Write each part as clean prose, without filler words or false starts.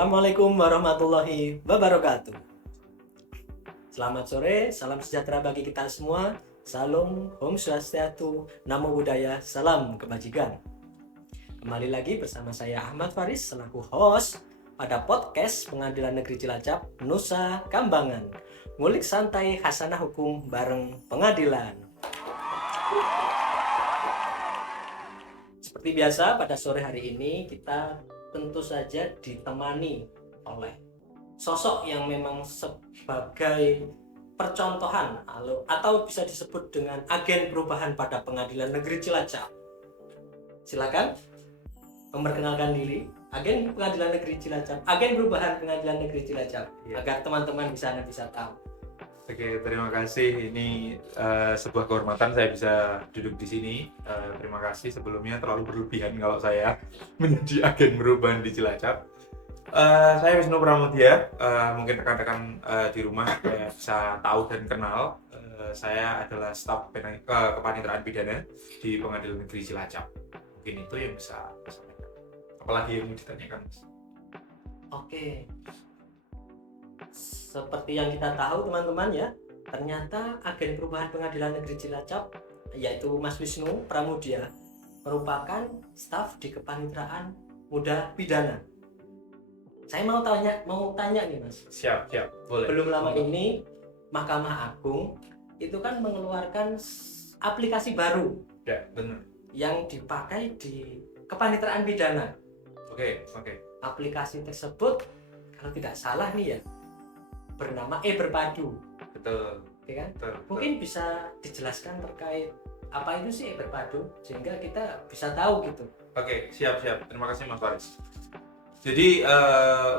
Assalamualaikum warahmatullahi wabarakatuh. Selamat sore, salam sejahtera bagi kita semua. Salam, Om Swastiastu, Namo Buddhaya, salam kebajikan. Kembali lagi bersama saya Ahmad Faris selaku host pada podcast Pengadilan Negeri Cilacap, Nusa Kambangan. Ngulik santai hasanah hukum bareng pengadilan. Seperti biasa pada sore hari ini kita tentu saja ditemani oleh sosok yang memang sebagai percontohan atau bisa disebut dengan agen perubahan pada Pengadilan Negeri Cilacap. Silakan memperkenalkan diri, agen Pengadilan Negeri Cilacap, agen perubahan Pengadilan Negeri Cilacap, agar teman-teman bisa tahu. Oke, terima kasih. Ini sebuah kehormatan saya bisa duduk di sini. Terima kasih sebelumnya, terlalu berlebihan kalau saya menjadi agen perubahan di Cilacap. Saya Wisnu Pramudia. Mungkin rekan-rekan di rumah bisa tahu dan kenal. Saya adalah staf kepaniteraan pidana di Pengadilan Negeri Cilacap. Mungkin itu yang bisa saya sampaikan. Apalagi yang mau ditanyakan, Mas? Oke. Seperti yang kita tahu teman-teman ya, ternyata agen perubahan Pengadilan Negeri Cilacap yaitu Mas Wisnu Pramudia merupakan staf di kepaniteraan muda pidana. Saya mau tanya nih Mas. Siap, boleh. Belum lama ini Mahkamah Agung itu kan mengeluarkan aplikasi baru. Ya, benar. Yang dipakai di kepaniteraan pidana. Oke. Aplikasi tersebut kalau tidak salah nih ya, bernama e-Berpadu. Betul. Oke kan? Betul. Mungkin bisa dijelaskan terkait apa itu sih e-Berpadu sehingga kita bisa tahu gitu. Oke, siap. Terima kasih Mas Faris. Jadi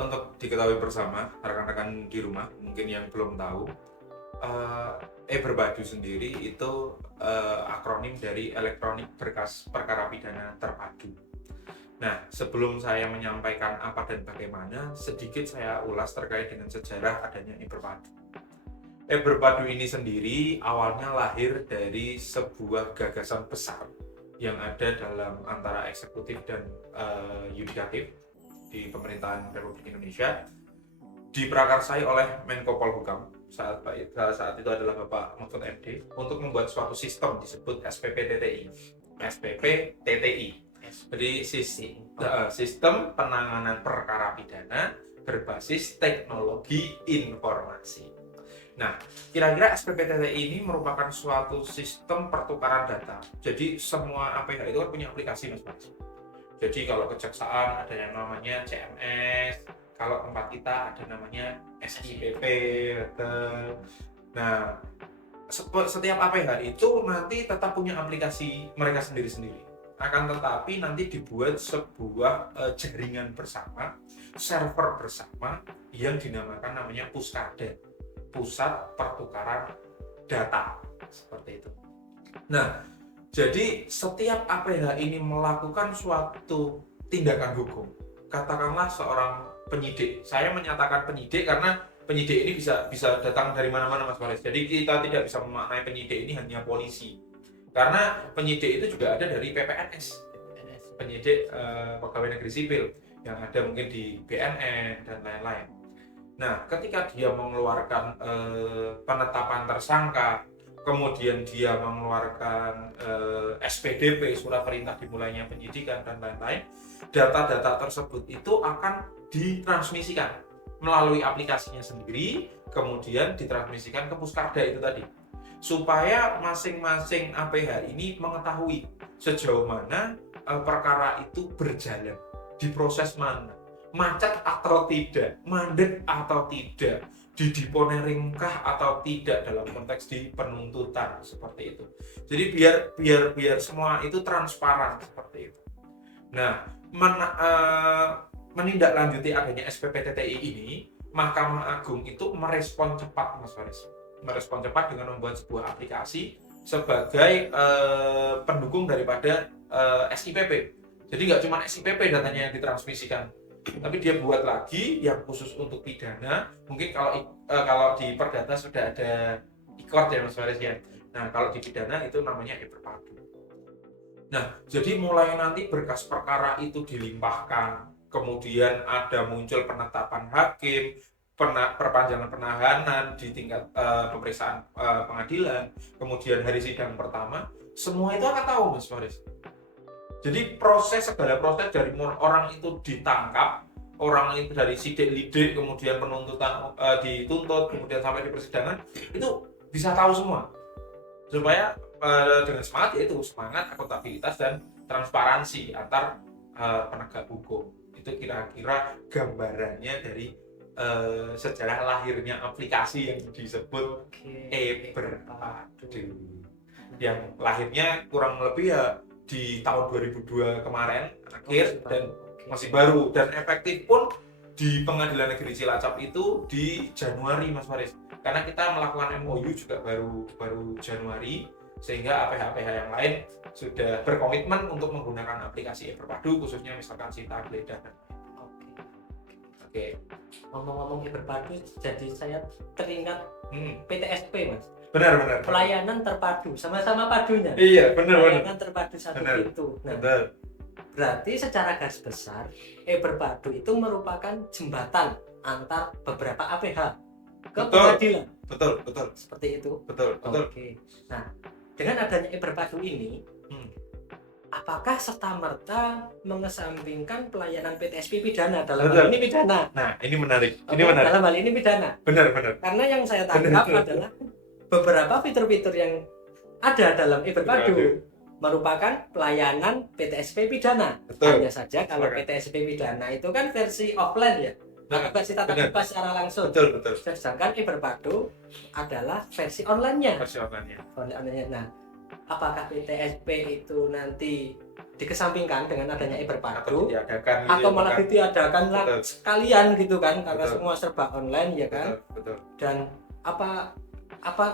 untuk diketahui bersama rekan-rekan di rumah mungkin yang belum tahu, e-Berpadu sendiri itu akronim dari elektronik berkas perkara pidana terpadu. Nah, sebelum saya menyampaikan apa dan bagaimana, sedikit saya ulas terkait dengan sejarah adanya e-Berpadu. E-Berpadu ini sendiri awalnya lahir dari sebuah gagasan besar yang ada dalam antara eksekutif dan yudikatif di pemerintahan Republik Indonesia, diprakarsai oleh Menko Polhukam saat itu adalah Bapak Mahfud MD untuk membuat suatu sistem disebut SPP-TTI. Jadi sistem penanganan perkara pidana berbasis teknologi informasi. Nah, kira-kira SPP-TTI ini merupakan suatu sistem pertukaran data. Jadi semua APH itu kan punya aplikasi Mas. Jadi kalau kejaksaan ada yang namanya CMS, kalau tempat kita ada namanya SIPP. Nah, setiap APH itu nanti tetap punya aplikasi mereka sendiri-sendiri. Akan tetapi nanti dibuat sebuah jaringan bersama, server bersama yang dinamakan namanya Puskarda, Pusat Pertukaran Data, seperti itu. Nah, jadi setiap APH ini melakukan suatu tindakan hukum. Katakanlah seorang penyidik, saya menyatakan penyidik karena penyidik ini bisa datang dari mana-mana Mas Faris. Jadi kita tidak bisa memaknai penyidik ini hanya polisi. Karena penyidik itu juga ada dari PPNS, penyidik pegawai negeri sipil yang ada mungkin di BNN dan lain-lain. Nah, ketika dia mengeluarkan penetapan tersangka, kemudian dia mengeluarkan SPDP, surat perintah dimulainya penyidikan dan lain-lain, data-data tersebut itu akan ditransmisikan melalui aplikasinya sendiri, kemudian ditransmisikan ke Puskarda itu tadi, supaya masing-masing APH ini mengetahui sejauh mana perkara itu berjalan, diproses mana, macet atau tidak, mandek atau tidak, didiponeringkah atau tidak dalam konteks di penuntutan, seperti itu. Jadi biar semua itu transparan seperti itu. Nah, menindaklanjuti adanya SPP-TTI ini, Mahkamah Agung itu merespon cepat Mas Faris. Merespon cepat dengan membuat sebuah aplikasi sebagai pendukung daripada SIPP. Jadi nggak cuma SIPP datanya yang ditransmisikan, tapi dia buat lagi yang khusus untuk pidana. Mungkin kalau di perdata sudah ada e-court ya Mas Faris ya. Nah, kalau di pidana itu namanya e-Berpadu. Nah, jadi mulai nanti berkas perkara itu dilimpahkan, kemudian ada muncul penetapan hakim, perpanjangan penahanan di tingkat pemeriksaan pengadilan, kemudian hari sidang pertama, semua itu akan tahu Mas Faris. Jadi segala proses dari orang itu ditangkap, orang itu dari sidik lidik, kemudian penuntutan dituntut, kemudian sampai di persidangan, itu bisa tahu semua. Supaya dengan semangat, yaitu semangat akuntabilitas dan transparansi antar penegak hukum. Itu kira-kira gambarannya dari sejarah lahirnya aplikasi yang disebut e-Berpadu, yang lahirnya kurang lebih ya di tahun 2002 kemarin akhir, dan masih baru, dan efektif pun di Pengadilan Negeri Cilacap itu di Januari Mas Faris, karena kita melakukan MOU juga baru Januari, sehingga APH-APH yang lain sudah berkomitmen untuk menggunakan aplikasi e-Berpadu, khususnya misalkan Sinta Gledah. Oke. Ngomong-ngomong e-Berpadu, jadi saya teringat PTSP Mas. Benar. Pelayanan terpadu, sama-sama padunya. Iya, benar. Pelayanan terpadu satu pintu. Nah, benar. Berarti secara garis besar, e-Berpadu itu merupakan jembatan antar beberapa APH ke pengadilan. Betul. Seperti itu. Betul. Oke. Nah, dengan adanya e-Berpadu ini, apakah serta-merta mengesampingkan pelayanan PTSP pidana dalam hal ini pidana? Nah, ini menarik. Dalam hal ini pidana. Benar. Karena yang saya tangkap adalah beberapa fitur-fitur yang ada dalam e-Berpadu merupakan pelayanan PTSP pidana. Betul. Hanya saja kalau PTSP pidana itu kan versi offline ya, atau versi tatap muka secara langsung. Betul. Sedangkan e-Berpadu adalah versi online-nya. Versi online-nya. Nah, apakah PTSP itu nanti dikesampingkan dengan adanya e-Berpadu atau malah ditiadakan sekalian gitu kan, karena semua serba online ya kan? Betul. Dan apa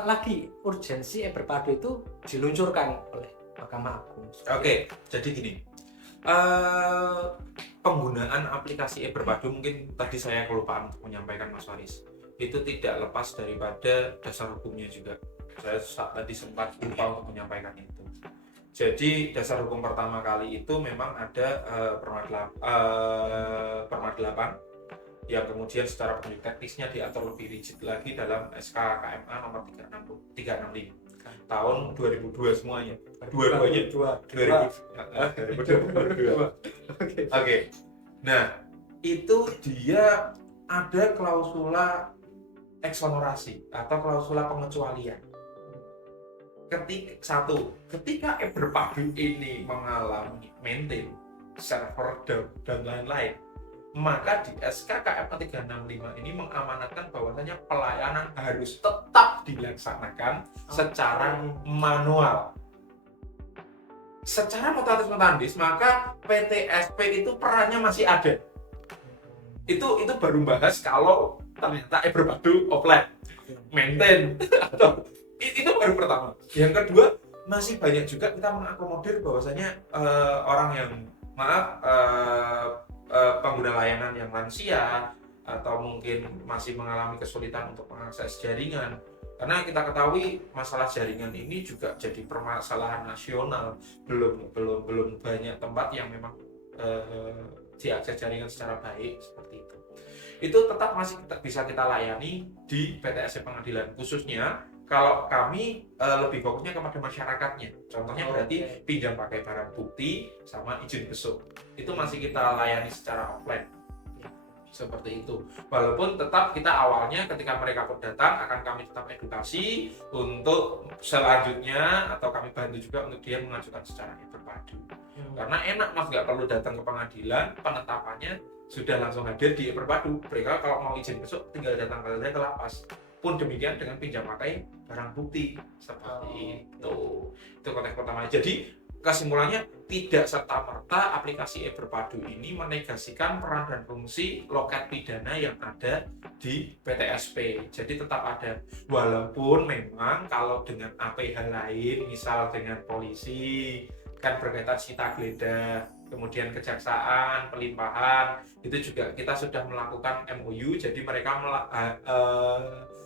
lagi urgensi e-Berpadu itu diluncurkan oleh Mahkamah Agung? Oke, jadi gini, penggunaan aplikasi e-Berpadu, mungkin tadi saya kelupaan untuk menyampaikan Mas Faris, itu tidak lepas daripada dasar hukumnya juga. Saya tadi sempat lupa untuk menyampaikan itu. Jadi dasar hukum pertama kali itu memang ada Perma 8 yang kemudian secara petunjuk teknisnya diatur lebih rigid lagi dalam SK KMA nomor 365 tahun 2002 semuanya. Dua-duanya 2022. Oke. Nah, itu dia ada klausula eksonerasi atau klausula pengecualian. Ketika e-Berpadu ini mengalami maintenance, server down dan lain-lain, maka di SK KMA 365 ini mengamanatkan bahwasanya pelayanan harus tetap dilaksanakan secara manual. Secara mutatis mutandis, maka PTSP itu perannya masih ada. Itu baru bahas kalau ternyata e-Berpadu offline, maintain atau itu baru pertama. Yang kedua, masih banyak juga kita mengakomodir bahwasanya orang yang pengguna layanan yang lansia atau mungkin masih mengalami kesulitan untuk mengakses jaringan, karena kita ketahui masalah jaringan ini juga jadi permasalahan nasional. Belum banyak tempat yang memang diakses jaringan secara baik seperti itu. Itu tetap masih bisa kita layani di PTSP pengadilan, khususnya kalau kami lebih fokusnya kepada masyarakatnya. Contohnya berarti pinjam pakai barang bukti sama izin besuk. Itu masih kita layani secara offline. Seperti itu. Walaupun tetap kita awalnya ketika mereka datang akan kami tetap edukasi untuk selanjutnya, atau kami bantu juga untuk dia mengajukan secara e-Berpadu. Karena enak Mas, nggak perlu datang ke pengadilan, penetapannya sudah langsung hadir di e-Berpadu. Mereka kalau mau izin besok tinggal datang ke lapas. Pun demikian dengan pinjam pakai barang bukti seperti itu. Itu konteks pertama. Jadi kesimpulannya, tidak serta-merta aplikasi e-Berpadu ini menegasikan peran dan fungsi loket pidana yang ada di PTSP. Jadi tetap ada, walaupun memang kalau dengan APH lain, misal dengan polisi kan berkaitan sita geledah, kemudian kejaksaan, pelimpahan, itu juga kita sudah melakukan MOU. Jadi mereka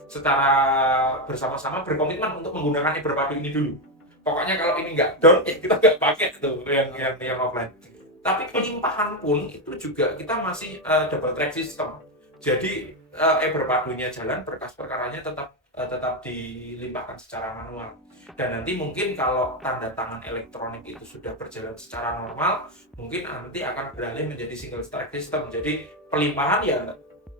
secara bersama-sama berkomitmen untuk menggunakan e-Berpadu ini dulu. Pokoknya kalau ini nggak down, kita nggak pakai tuh yang offline. Tapi pelimpahan pun itu juga kita masih double track system. Jadi berpadunya jalan, berkas perkaranya tetap dilimpahkan secara manual. Dan nanti mungkin kalau tanda tangan elektronik itu sudah berjalan secara normal, mungkin nanti akan beralih menjadi single track system. Jadi pelimpahan ya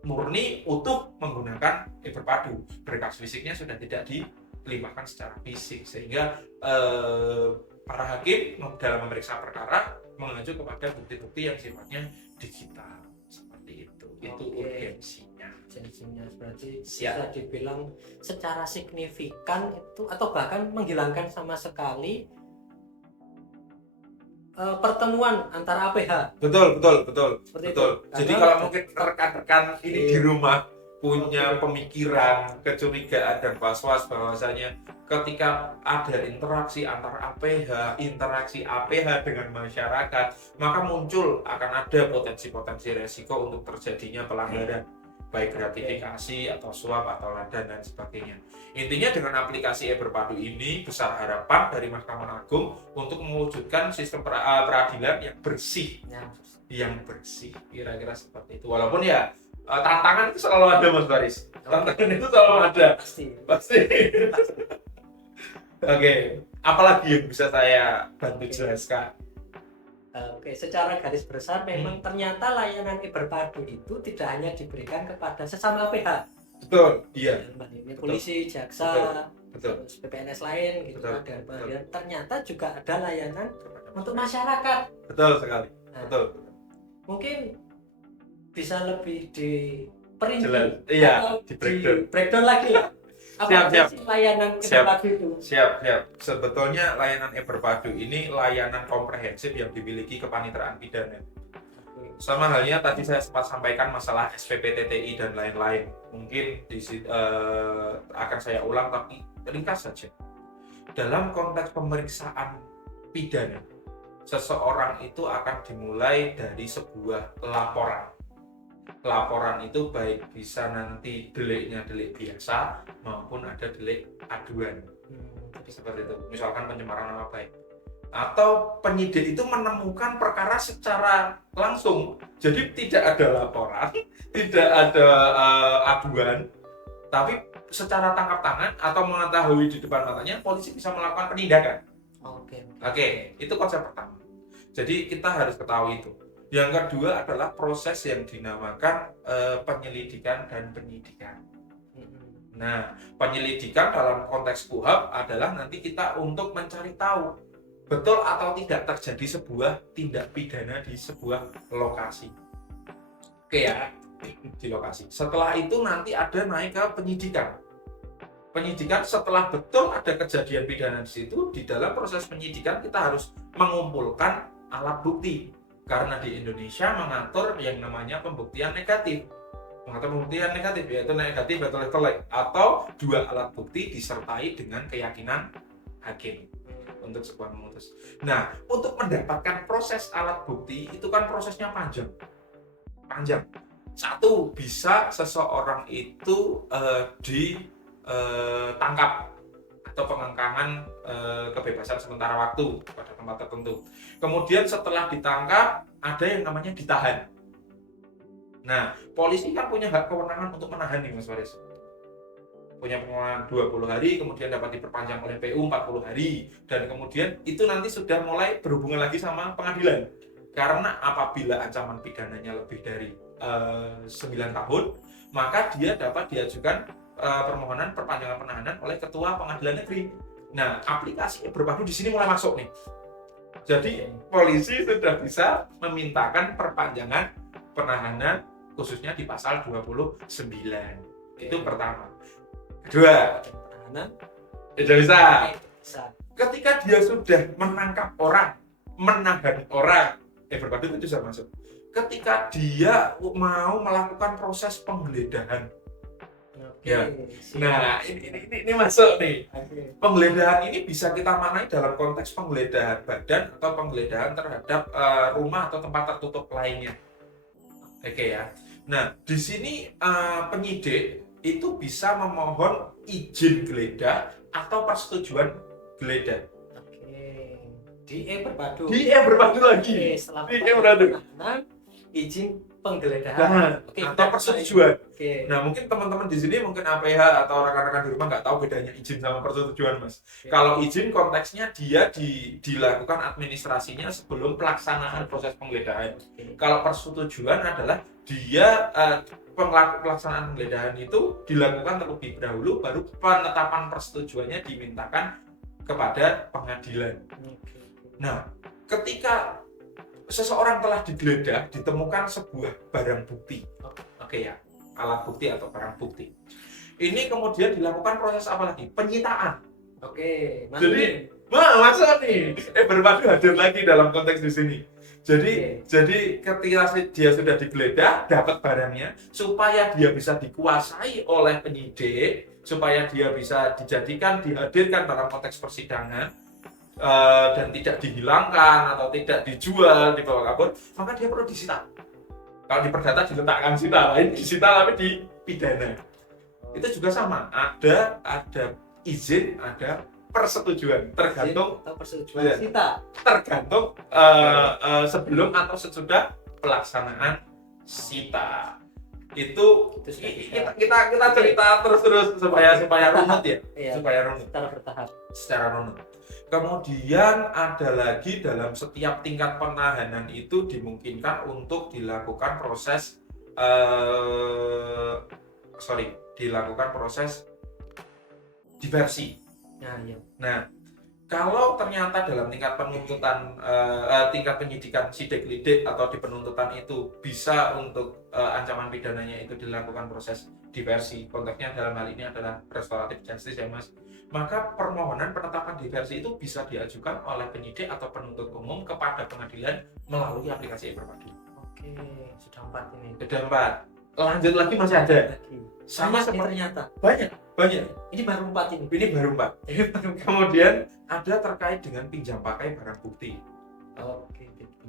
murni utuh menggunakan berpadu. Berkas fisiknya sudah tidak dilimpahkan secara fisik, sehingga para hakim dalam memeriksa perkara mengacu kepada bukti-bukti yang sifatnya digital seperti itu. Itu urgensinya. Urgensinya berarti Siap. bisa dibilang secara signifikan itu atau bahkan menghilangkan sama sekali pertemuan antara APH. Betul. Seperti Betul. itu. Jadi Karena kalau mungkin rekan-rekan ini di rumah punya Oke. pemikiran, kecurigaan dan was-was bahwasanya ketika ada interaksi antara APH, interaksi APH dengan masyarakat, maka muncul akan ada potensi-potensi resiko untuk terjadinya pelanggaran, baik gratifikasi atau suap atau lada dan sebagainya. Intinya dengan aplikasi e-berpadu ini besar harapan dari Mahkamah Agung untuk mewujudkan sistem peradilan yang bersih, kira-kira seperti itu. Walaupun ya tantangan itu selalu ada, Mas Faris. Tantangan itu selalu ada. Pasti. Oke, apalagi yang bisa saya bantu jelaskan? Oke, secara garis besar memang ternyata layanan e-berpadu itu tidak hanya diberikan kepada sesama APH. Betul, iya. Ini polisi, jaksa, Betul. terus PPNS lain gitu Betul, dan betul. ternyata juga ada layanan untuk masyarakat. Betul sekali. Nah, Betul. mungkin bisa lebih diperinci Iya, atau di breakdown. breakdown lagi lah. Apa Siap. sih layanan Siap. e-berpadu itu? Siap. Sebetulnya layanan e-berpadu ini layanan komprehensif yang dimiliki kepaniteraan pidana. Sama halnya tadi saya sempat sampaikan masalah SPP TTI dan lain-lain. Mungkin akan saya ulang tapi ringkas saja. Dalam konteks pemeriksaan pidana, seseorang itu akan dimulai dari sebuah laporan. Laporan itu baik bisa nanti deliknya delik biasa maupun ada delik aduan. Seperti itu. Misalkan pencemaran nama baik. Atau penyidik itu menemukan perkara secara langsung. Jadi tidak ada laporan, tidak ada aduan, tapi secara tangkap tangan atau mengetahui di depan matanya, polisi bisa melakukan penindakan. Oke, itu konsep pertama. Jadi kita harus ketahui itu. Yang kedua adalah proses yang dinamakan penyelidikan dan penyidikan. Nah, penyelidikan dalam konteks KUHP adalah nanti kita untuk mencari tahu betul atau tidak terjadi sebuah tindak pidana di sebuah lokasi. Oke ya, di lokasi. Setelah itu nanti ada naik ke penyidikan. Penyidikan setelah betul ada kejadian pidana di situ, di dalam proses penyidikan kita harus mengumpulkan alat bukti. Karena di Indonesia mengatur yang namanya pembuktian negatif. Mengatur pembuktian negatif yaitu negatif atau telek atau dua alat bukti disertai dengan keyakinan hakim untuk sebuah memutus. Nah, untuk mendapatkan proses alat bukti itu kan prosesnya panjang. Satu, bisa seseorang itu ditangkap atau pengangkangan kebebasan sementara waktu pada tempat tertentu. Kemudian setelah ditangkap ada yang namanya ditahan. Nah, polisi kan punya hak kewenangan untuk menahan nih, Mas Faris. Punya kewenangan 20 hari, kemudian dapat diperpanjang oleh PU 40 hari, dan kemudian itu nanti sudah mulai berhubungan lagi sama pengadilan. Karena apabila ancaman pidananya lebih dari 9 tahun, maka dia dapat diajukan permohonan perpanjangan penahanan oleh Ketua Pengadilan Negeri. Nah, aplikasi berpadu di sini mulai masuk nih. Jadi polisi sudah bisa memintakan perpanjangan penahanan khususnya di pasal 29. Itu pertama. Kedua, Penahanan tidak bisa. bisa. Ketika dia sudah menangkap orang, menahan orang, berpadu itu bisa masuk. Ketika dia mau melakukan proses penggeledahan. Ya. Nah, ini masuk nih. Penggeledahan ini bisa kita maknai dalam konteks penggeledahan badan atau penggeledahan terhadap rumah atau tempat tertutup lainnya. Oke ya. Nah, di sini penyidik itu bisa memohon izin geledah atau persetujuan geledah. DE berpadu. DE berpadu lagi. Oke, setelah DE berpadu. penahanan, izin penggeledahan. Nah, Oke, atau persetujuan. Oke. Nah, mungkin teman-teman di sini mungkin APH atau rekan-rekan di rumah nggak tahu bedanya izin sama persetujuan, Mas. Kalau izin konteksnya dia dilakukan administrasinya sebelum pelaksanaan proses penggeledahan. Kalau persetujuan adalah dia pelaksanaan penggeledahan itu dilakukan terlebih dahulu, baru penetapan persetujuannya dimintakan kepada pengadilan. Nah, ketika seseorang telah digeledah, ditemukan sebuah barang bukti, oke ya, alat bukti atau barang bukti. Ini kemudian dilakukan proses apa lagi? Penyitaan. Oke, Jadi, masuk nih, berpadu hadir lagi dalam konteks di sini. Jadi ketika dia sudah digeledah, dapat barangnya, supaya dia bisa dikuasai oleh penyidik, supaya dia bisa dihadirkan dalam konteks persidangan, dan tidak dihilangkan atau tidak dijual, dibawa kabur, maka dia perlu disita. Kalau di perdata diletakkan sita, lain disita tapi dipidana. Itu juga sama, ada izin, ada persetujuan, tergantung persetujuan sita. Tergantung sebelum atau sesudah pelaksanaan sita. Itu kita cerita terus supaya runut ya, iya, supaya runut secara runut. Kemudian ada lagi dalam setiap tingkat penahanan itu dimungkinkan untuk dilakukan proses diversi. Nah, kalau ternyata dalam tingkat penuntutan, tingkat penyidikan sidik lidik atau di penuntutan itu bisa untuk ancaman pidananya itu dilakukan proses diversi, konteksnya dalam hal ini adalah restoratif justice ya Mas, maka permohonan penetapan diversi itu bisa diajukan oleh penyidik atau penuntut umum kepada pengadilan melalui aplikasi e-berpadu. Oke, sudah 4 ini. Sudah 4. Lanjut lagi masih ada. Sama ternyata. Banyak. Ini baru 4 ini. Ini baru 4. Kemudian ada terkait dengan pinjam pakai barang bukti.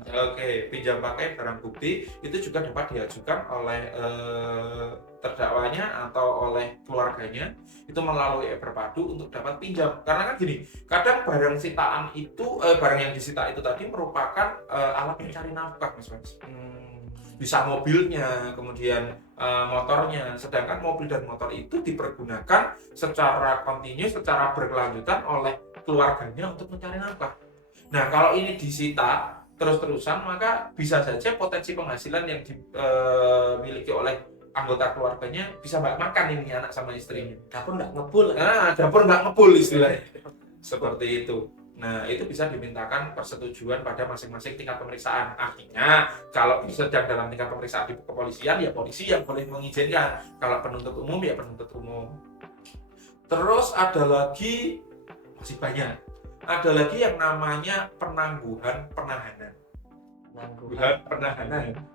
Oke, pinjam pakai barang bukti itu juga dapat diajukan oleh terdakwanya atau oleh keluarganya itu melalui e-berpadu untuk dapat pinjam. Karena kan gini, kadang barang sitaan itu barang yang disita itu tadi merupakan alat mencari nafkah, Mas. Bisa mobilnya, kemudian motornya, sedangkan mobil dan motor itu dipergunakan secara kontinu, secara berkelanjutan oleh keluarganya untuk mencari nafkah. Nah, kalau ini disita terus-terusan, maka bisa saja potensi penghasilan yang dimiliki oleh anggota keluarganya bisa makan ini anak sama istrinya. Dapur nggak ngebul. Nah, dapur nggak ngebul istilahnya. Seperti itu. Nah, itu bisa dimintakan persetujuan pada masing-masing tingkat pemeriksaan. Artinya, kalau sedang dalam tingkat pemeriksaan di kepolisian, ya polisi yang boleh mengizinkan. Kalau penuntut umum, ya penuntut umum. Terus ada lagi, masih banyak. Ada lagi yang namanya penangguhan penahanan.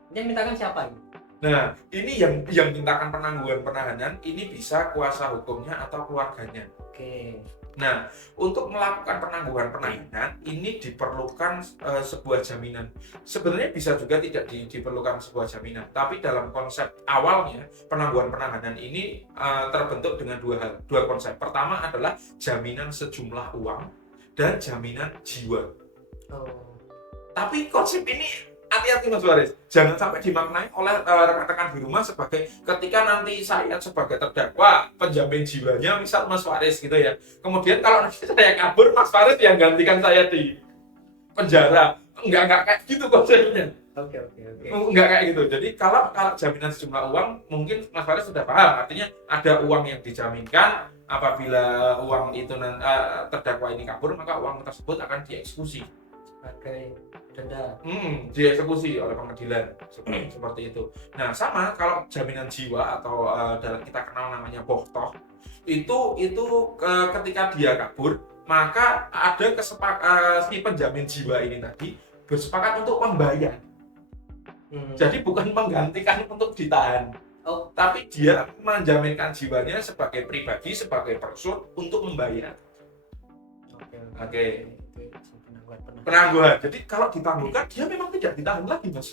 Ini mintakan siapa ini? Nah, ini yang mintakan penangguhan penahanan, ini bisa kuasa hukumnya atau keluarganya. Oke. Nah, untuk melakukan penangguhan penahanan ini diperlukan sebuah jaminan. Sebenarnya bisa juga tidak diperlukan sebuah jaminan, tapi dalam konsep awalnya penangguhan penahanan ini terbentuk dengan dua konsep. Pertama adalah jaminan sejumlah uang dan jaminan jiwa. Tapi konsep ini hati-hati Mas Faris, jangan sampai dimaknai oleh rekan-rekan di rumah sebagai ketika nanti saya sebagai terdakwa penjamin jiwanya misal Mas Faris gitu ya. Kemudian kalau nanti saya kabur, Mas Faris yang gantikan saya di penjara. Enggak kayak gitu konsepnya. Oke. Enggak kayak gitu. Jadi kalau jaminan sejumlah uang mungkin Mas Faris sudah paham. Artinya ada uang yang dijaminkan, apabila uang itu terdakwa ini kabur, maka uang tersebut akan dieksekusi sebagai denda. Dieksekusi oleh pengadilan seperti itu. Nah, sama kalau jaminan jiwa atau dalam kita kenal namanya bohtoh, itu ketika dia kabur, maka ada si penjamin jiwa ini tadi bersepakat untuk membayar. Jadi bukan menggantikan untuk ditahan. Tapi dia menjaminkan jiwanya sebagai pribadi, sebagai person untuk membayar. Oke. Penangguhan. Jadi kalau ditangguhkan dia memang tidak ditahan lagi, Mas.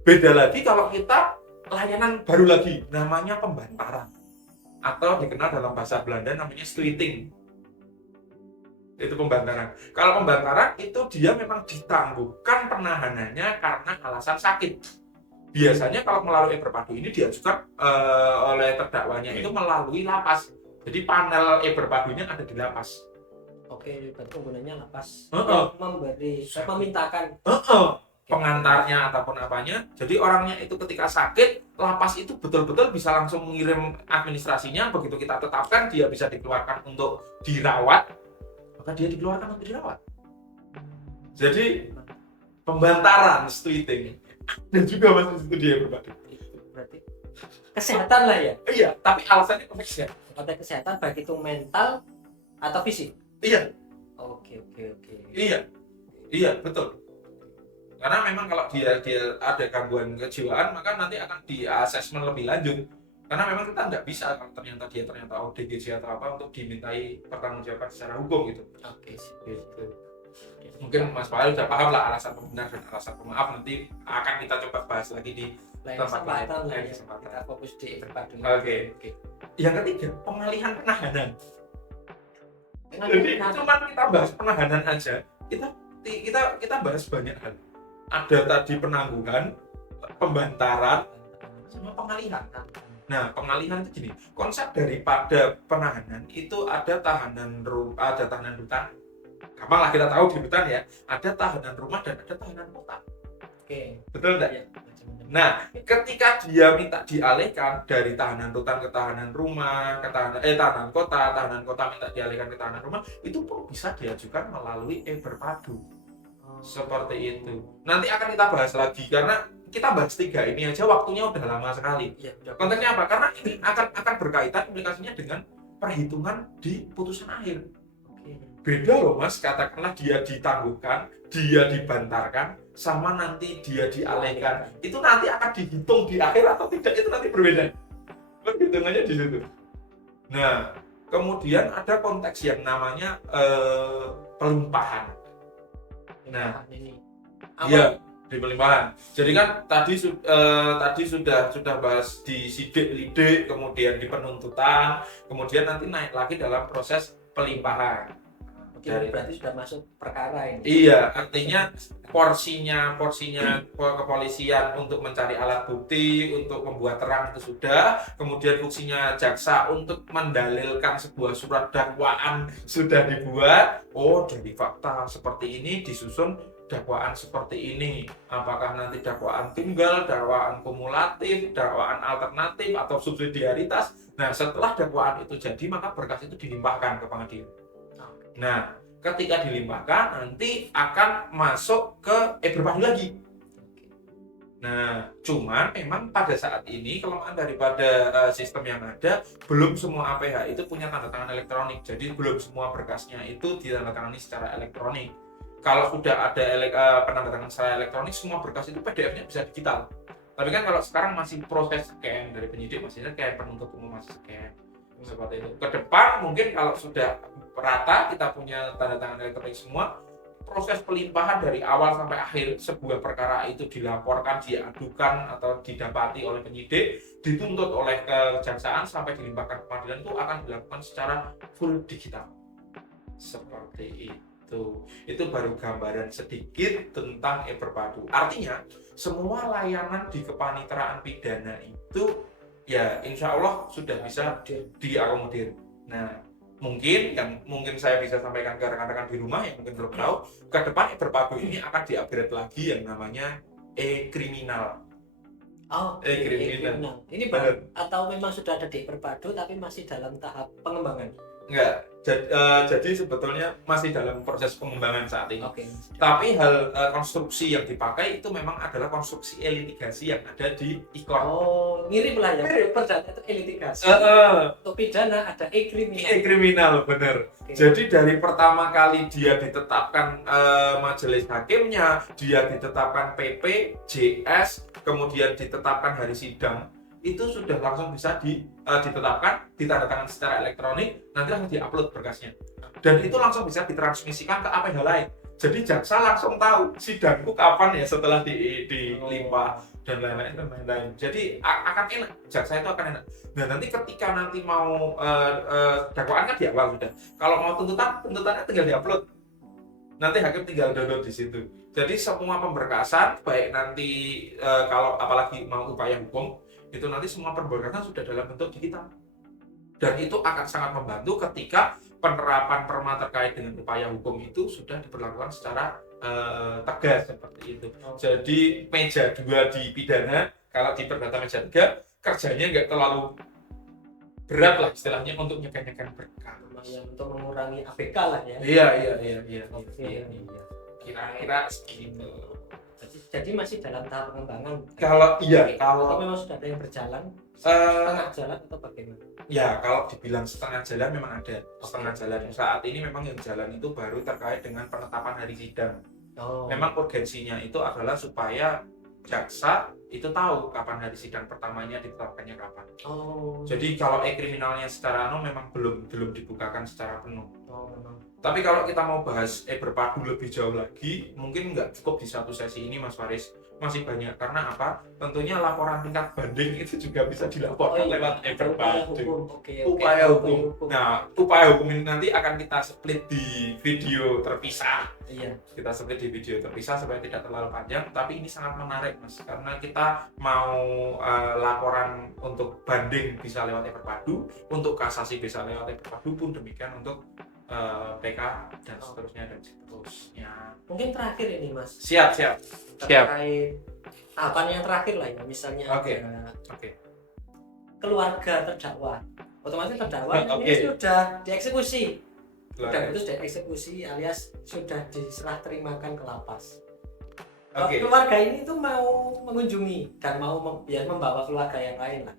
Beda lagi kalau kita layanan baru lagi, namanya pembantaran atau dikenal dalam bahasa Belanda namanya sluiting. Itu pembantaran. Kalau pembantaran itu dia memang ditangguhkan penahanannya karena alasan sakit. Biasanya kalau melalui e-Berpadu ini diajukan oleh terdakwanya itu melalui lapas. Jadi panel e-Berpadunya ada di lapas. Oke, berarti gunanya lapas Memberi, memintakan pengantarnya ataupun apanya. Jadi orangnya itu ketika sakit, lapas itu betul-betul bisa langsung mengirim administrasinya. Begitu kita tetapkan, dia bisa dikeluarkan untuk dirawat, maka dia dikeluarkan untuk dirawat. Jadi pembantaran sweeting dan juga masuk situ dia berbagi. Berarti kesehatan lah ya. Iya, tapi alasannya konteksnya. Konteks kesehatan baik itu mental atau fisik. Iya. Oke. Iya, betul. Karena memang kalau dia ada gangguan kejiwaan, maka nanti akan di asesmen lebih lanjut. Karena memang kita nggak bisa kalau ternyata dia ODGJ atau apa untuk dimintai pertanggungjawaban secara hukum gitu. Oke, gitu. Mungkin Mas Fahil sudah paham lah alasan pembenar dan alasan pemaaf. Nanti akan kita coba bahas lagi di kesempatan lah ya. Kita fokus di e-Berpadu. Oke. Yang ketiga, pengalihan penahanan. Jadi cuma kita bahas penahanan aja, kita bahas banyak hal. Ada tadi penangguhan, pembantaran, sama pengalihan. Nah, pengalihan itu gini, konsep daripada penahanan itu ada tahanan rutan. Gampang lah kita tahu di rutan ya, ada tahanan rumah dan ada tahanan kota. Oke. Betul enggak? Ya. Nah, ketika dia minta dialihkan dari tahanan rutan ke tahanan rumah, ke tahanan kota minta dialihkan ke tahanan rumah, itu pun bisa diajukan melalui e-Berpadu. Seperti itu. Nanti akan kita bahas lagi karena kita bahas 3 ini aja waktunya udah lama sekali. Ya, konteksnya apa? Karena ini akan berkaitan implikasinya dengan perhitungan di putusan akhir. Beda loh Mas, katakanlah dia ditangguhkan, dia dibantarkan, sama nanti dia dialihkan. Itu nanti akan dihitung di akhir atau tidak, itu nanti berbeda. Perhitungannya di situ. Nah, kemudian ada konteks yang namanya pelimpahan. Nah, iya, di pelimpahan. Jadi kan tadi sudah bahas di sidik lidik, kemudian di penuntutan, kemudian nanti naik lagi dalam proses pelimpahan. Berarti sudah masuk perkara ini. Iya, artinya porsinya kepolisian untuk mencari alat bukti, untuk membuat terang itu sudah, kemudian fungsinya jaksa untuk mendalilkan sebuah surat dakwaan sudah dibuat. Oh, dari fakta seperti ini disusun dakwaan seperti ini. Apakah nanti dakwaan tunggal, dakwaan kumulatif, dakwaan alternatif atau subsidiaritas. Nah, setelah dakwaan itu jadi, maka berkas itu dilimpahkan ke pengadilan. Nah, ketika dilimpahkan nanti akan masuk ke e-Berpadu lagi. Nah, cuman memang pada saat ini kelemahan daripada sistem yang ada, belum semua APH itu punya tanda tangan elektronik. Jadi belum semua berkasnya itu ditandatangani secara elektronik. Kalau sudah ada penandatangan secara elektronik, semua berkas itu PDF-nya bisa digital. Tapi kan kalau sekarang masih proses scan dari penyidik, masih scan, penuntut umum masih scan. Seperti itu. Ke depan mungkin kalau sudah rata kita punya tanda tangan elektronik semua, proses pelimpahan dari awal sampai akhir sebuah perkara itu dilaporkan, diadukan atau didapati oleh penyidik, dituntut oleh kejaksaan sampai dilimpahkan ke pengadilan itu akan dilakukan secara full digital. Seperti itu. Itu baru gambaran sedikit tentang e-Berpadu. Artinya semua layanan di kepaniteraan pidana itu ya insya Allah sudah bisa diakomodir. Nah, mungkin saya bisa sampaikan ke rekan-rekan di rumah yang mungkin belum tahu, ke depan e-Berpadu ini akan di-upgrade lagi yang namanya e-kriminal. Oh, e-kriminal. Ini baru atau memang sudah ada di e-Berpadu tapi masih dalam tahap pengembangan? Enggak, jadi sebetulnya masih dalam proses pengembangan saat ini. Okay. Tapi hal konstruksi yang dipakai itu memang adalah konstruksi e-litigasi yang ada di IKOR. Oh, mirip lah ya. Perdana itu e-litigasi. Untuk pidana ada e-kriminal. E-kriminal, benar. Okay. Jadi dari pertama kali dia ditetapkan majelis hakimnya, dia ditetapkan PP, JS, kemudian ditetapkan hari sidang, itu sudah langsung bisa ditetapkan, ditandatangan secara elektronik, nanti langsung diupload berkasnya. Dan itu langsung bisa ditransmisikan ke APH lain. Jadi jaksa langsung tahu sidangku kapan ya setelah dilimpah. dan lain-lain. Jadi akan enak, jaksa itu akan enak. Nah nanti ketika nanti mau dakwaan kan di awal sudah. Kalau mau tuntutannya tinggal diupload. Nanti hakim tinggal download di situ. Jadi semua pemberkasan, baik nanti kalau apalagi mau upaya hukum, itu nanti semua pemberkasan sudah dalam bentuk digital. Dan itu akan sangat membantu ketika penerapan perma terkait dengan upaya hukum itu sudah diberlakukan secara tegas seperti itu. Jadi meja 2 di pidana, kalau di perdata meja 3 kerjanya nggak terlalu berat lah istilahnya untuk nyekan-nyekan berkah. Lumayan untuk mengurangi ABK lah ya. Iya. Oke. Kira-kira segitu. Jadi masih dalam tahap pengembangan. Kalau atau memang sudah ada yang berjalan setengah jalan atau bagaimana? Ya kalau dibilang setengah jalan memang ada setengah jalan. Saat ini memang yang jalan itu baru terkait dengan penetapan hari sidang. Memang urgensinya itu adalah supaya jaksa itu tahu kapan hari sidang pertamanya ditetapkannya kapan. Jadi kalau kriminalnya secara memang belum dibukakan secara penuh. Tapi kalau kita mau bahas berpadu lebih jauh lagi, mungkin nggak cukup di satu sesi ini Mas Faris, masih banyak. Karena apa? Tentunya laporan tingkat banding itu juga bisa dilaporkan lewat berpadu. Upaya hukum. Nah, upaya hukum ini nanti akan kita split di video terpisah. Iya. Kita split di video terpisah supaya tidak terlalu panjang. Tapi ini sangat menarik Mas, karena kita mau laporan untuk banding bisa lewat berpadu, untuk kasasi bisa lewat berpadu pun demikian untuk PK dan seterusnya. Mungkin terakhir ini Mas. Siap. Terkait tahapan yang terakhir lah ya, misalnya keluarga terdakwa. Otomatis terdakwa ini sudah dieksekusi. Sudah putus dieksekusi alias sudah diserah terimakan ke lapas. Keluarga ini tuh mau mengunjungi dan mau membawa keluarga yang lain lah.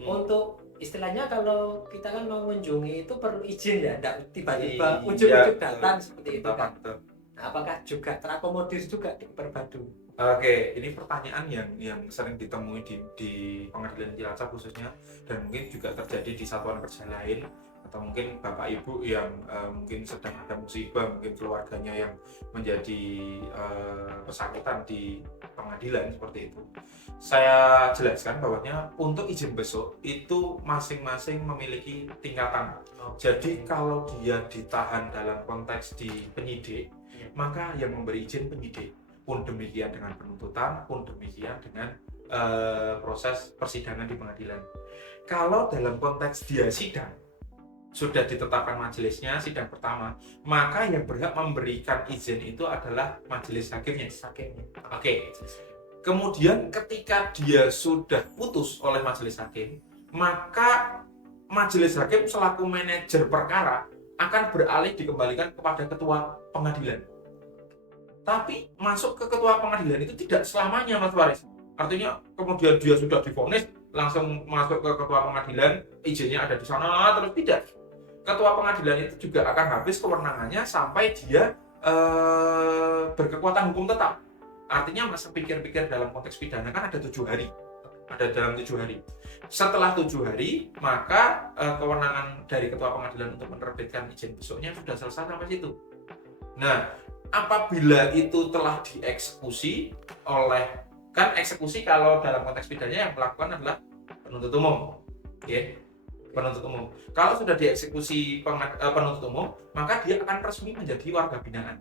Untuk istilahnya kalau kita kan mau mengunjungi itu perlu izin ya, tidak tiba-tiba ujuk-ujuk datang seperti itu kan. Nah, apakah juga terakomodir juga di Perpadu? Ini pertanyaan yang sering ditemui di pengadilan Cilacap khususnya, dan mungkin juga terjadi di satuan kerja lain, atau mungkin bapak ibu yang mungkin sedang ada musibah, mungkin keluarganya yang menjadi bersangkutan di pengadilan seperti itu. Saya jelaskan bahwanya untuk izin besok itu masing-masing memiliki tingkatan. Jadi kalau dia ditahan dalam konteks di penyidik, maka yang memberi izin penyidik. Pun demikian dengan penuntutan, pun demikian dengan proses persidangan di pengadilan. Kalau dalam konteks dia sidang, sudah ditetapkan majelisnya, sidang pertama, maka yang berhak memberikan izin itu adalah majelis hakimnya. Kemudian ketika dia sudah putus oleh majelis hakim, maka majelis hakim selaku manajer perkara akan beralih dikembalikan kepada ketua pengadilan. Tapi masuk ke ketua pengadilan itu tidak selamanya Mas Faris. Artinya kemudian dia sudah divonis langsung masuk ke ketua pengadilan, izinnya ada di sana, terus tidak. Ketua pengadilan itu juga akan habis kewenangannya sampai dia berkekuatan hukum tetap. Artinya masa pikir-pikir dalam konteks pidana kan ada 7 hari. Ada dalam 7 hari. Setelah 7 hari, maka kewenangan dari ketua pengadilan untuk menerbitkan izin besoknya sudah selesai sampai situ. Nah, apabila itu telah dieksekusi oleh, kan eksekusi kalau dalam konteks pidana yang melakukan adalah penuntut umum. Penuntut umum. Kalau sudah dieksekusi penuntut umum, maka dia akan resmi menjadi warga binaan.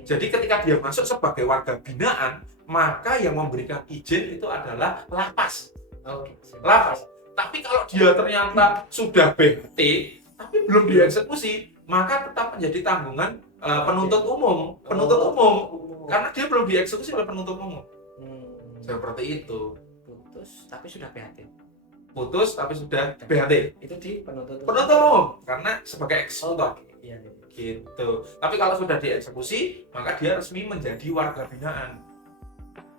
Jadi ketika dia masuk sebagai warga binaan, maka yang memberikan izin itu adalah lapas. Lapas. Tapi kalau dia ternyata sudah BHT tapi belum dieksekusi, maka tetap menjadi tanggungan penuntut umum. Karena dia belum dieksekusi oleh penuntut umum. Seperti itu. Putus tapi sudah BHT. Putus tapi sudah BHT. Itu di penuntut umum karena sebagai eksekutor. Iya. Gitu. Tapi kalau sudah dieksekusi, maka dia resmi menjadi warga binaan.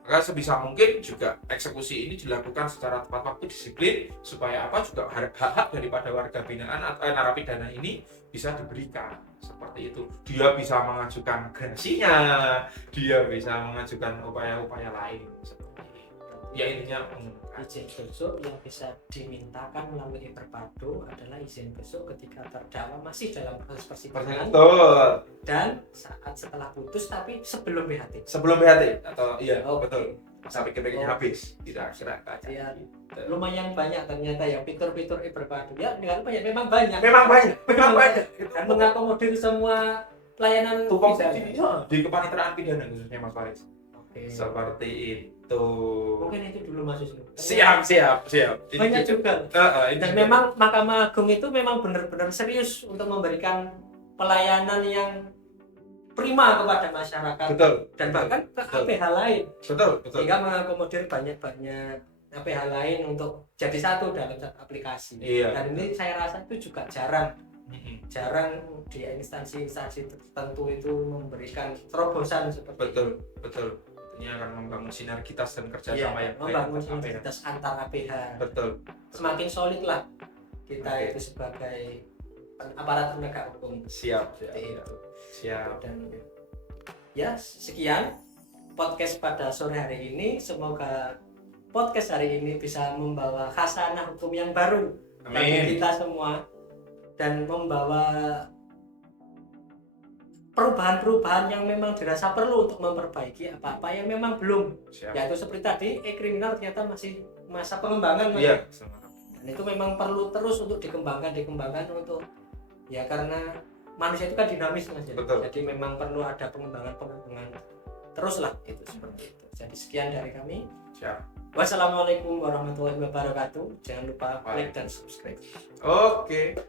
Maka sebisa mungkin juga eksekusi ini dilakukan secara tepat waktu, disiplin, supaya apa juga hak-hak daripada warga binaan atau narapidana ini bisa diberikan. Seperti itu. Dia bisa mengajukan gerasinya, dia bisa mengajukan upaya-upaya lain. Ya intinya izin besok yang bisa dimintakan melalui Perpadu adalah izin besok ketika terdakwa masih dalam proses persidangan dan saat setelah putus tapi sebelum BHT. Atau betul. masa pikir-pikirnya habis. Kira-kira kayak Iya. gitu. Lumayan banyak ternyata ya fitur-fitur berpadu. Ya nggak banyak, memang banyak. Memang banyak. Dan mengakomodir semua layanan Tumpang pidana. di kepaniteraan pidana khususnya Mas Faris. Oke. Seperti itu. Mungkin itu dulu Mas Wisnu. Siap. Ini Banyak juga. juga. Ini Dan juga. memang Mahkamah Agung itu memang benar-benar serius untuk memberikan pelayanan yang prima kepada masyarakat Betul. dan bahkan ke APH lain, Betul. sehingga mengakomodir banyak APH lain untuk jadi satu dalam satu aplikasi. Iya. Dan ini saya rasa itu juga jarang Mm-mm. di instansi-instansi tertentu itu memberikan terobosan seperti Betul. Ini akan membangun sinergitas dan kerjasama Iya, yang baik membangun antar APH. sinergitas antar APH. Betul. Semakin solid lah kita Oke. itu sebagai aparat penegak hukum. Siap. Seperti itu. Siap. Dan ya sekian podcast pada sore hari ini. Semoga podcast hari ini bisa membawa khasanah hukum yang baru bagi Amin. kita semua dan membawa perubahan-perubahan yang memang dirasa perlu untuk memperbaiki apa-apa yang memang belum. Siap. Yaitu seperti tadi kriminal ternyata masih masa pengembangan, Mas. Iya. Dan itu memang perlu terus untuk dikembangkan untuk ya karena manusia itu kan dinamis, Mas, ya. Betul. Jadi memang perlu ada pengembangan terus lah, itu seperti itu. Jadi sekian dari kami. Siap. Wassalamualaikum warahmatullahi wabarakatuh. Jangan lupa like dan subscribe. Oke.